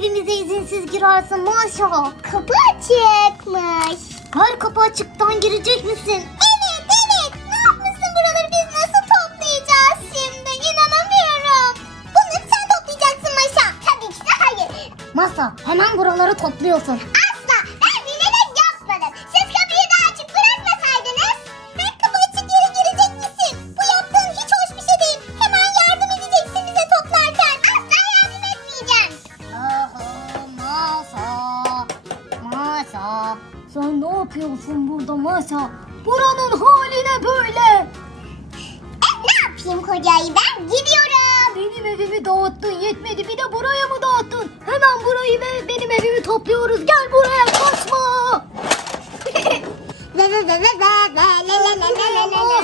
evimize izinsiz girersin Maşa? Kapı açıkmış. Her kapı açıktan girecek misin? Evet evet. Ne yapmışsın buraları biz nasıl toplayacağız şimdi? İnanamıyorum. Bunları sen toplayacaksın Maşa. Tabii ki de hayır. Masa hemen buraları topluyorsun. Sen ne yapıyorsun burada Masa? Buranın hali ne böyle? E, ne yapayım kocayı ben gidiyorum. Benim evimi dağıttın yetmedi bir de buraya mı dağıttın? Hemen burayı ve benim evimi topluyoruz. Gel buraya kaçma. Ve ve ve ve le le le le le le le.